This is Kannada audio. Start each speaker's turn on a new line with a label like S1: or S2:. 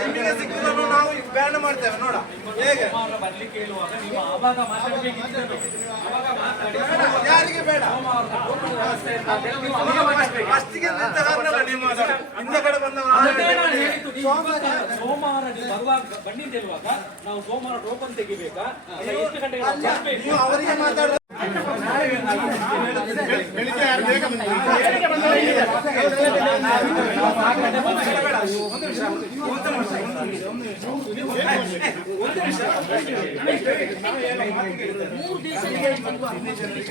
S1: ನಿಮಗೆ ಸಿಕ್ಕುದನ್ನು ನಾವು ಬ್ಯಾನ್ ಮಾಡ್ತೇವೆ ನೋಡ ಹೇಗೆ ಯಾರಿಗೆ ಬೇಡ ಕಾರಣಲ್ಲ ನೀವು ಹಿಂದ ಕಡೆ ಬಂದವರು
S2: ಸೋಮವಾರ ನೀವು ಬರುವಾಗ ಹೇಳುವಾಗ ನಾವು ಸೋಮವಾರ ಟೋಕನ್ ತೆಗಿಬೇಕಾ ಎಷ್ಟು ಗಂಟೆಗೆ ನಾವು ಬರ್ಬೇಕು?
S1: ನೀವು ಅವರಿಗೆ ದಿವಸ ಹದಿನೈದು ಜನರಿಗೆ